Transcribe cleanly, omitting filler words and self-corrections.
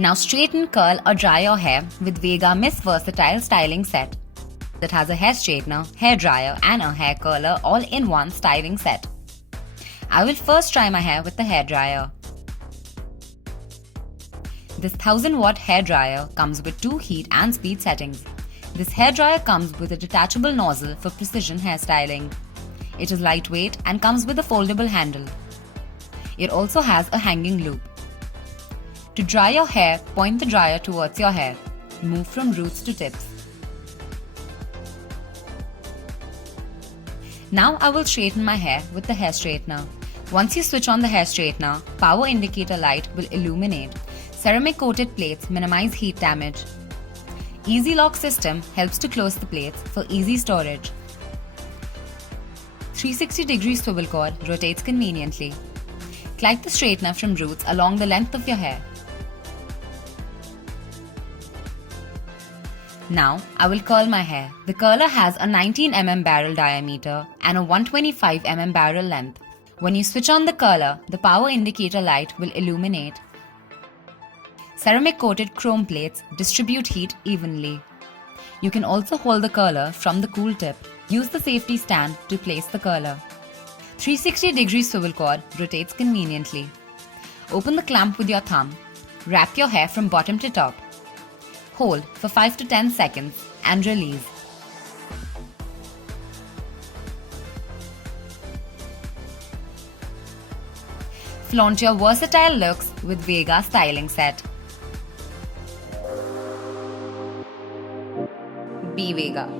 Now straighten, curl or dry your hair with Vega Miss Versatile Styling Set. It has a hair straightener, hair dryer and a hair curler all in one styling set. I will first dry my hair with the hair dryer. This 1000-watt hair dryer comes with 2 heat and speed settings. This hair dryer comes with a detachable nozzle for precision hairstyling. It is lightweight and comes with a foldable handle. It also has a hanging loop. To dry your hair, point the dryer towards your hair. Move from roots to tips. Now I will straighten my hair with the hair straightener. Once you switch on the hair straightener, power indicator light will illuminate. Ceramic coated plates minimize heat damage. Easy lock system helps to close the plates for easy storage. 360-degree swivel cord rotates conveniently. Glide the straightener from roots along the length of your hair. Now I will curl my hair. The curler has a 19 mm barrel diameter and a 125 mm barrel length. When you switch on the curler, the power indicator light will illuminate. Ceramic coated chrome plates distribute heat evenly. You can also hold the curler from the cool tip. Use the safety stand to place the curler. 360-degree swivel cord rotates conveniently. Open the clamp with your thumb. Wrap your hair from bottom to top. Hold for 5 to 10 seconds and release. Flaunt your versatile looks with Vega Styling Set. Be Vega.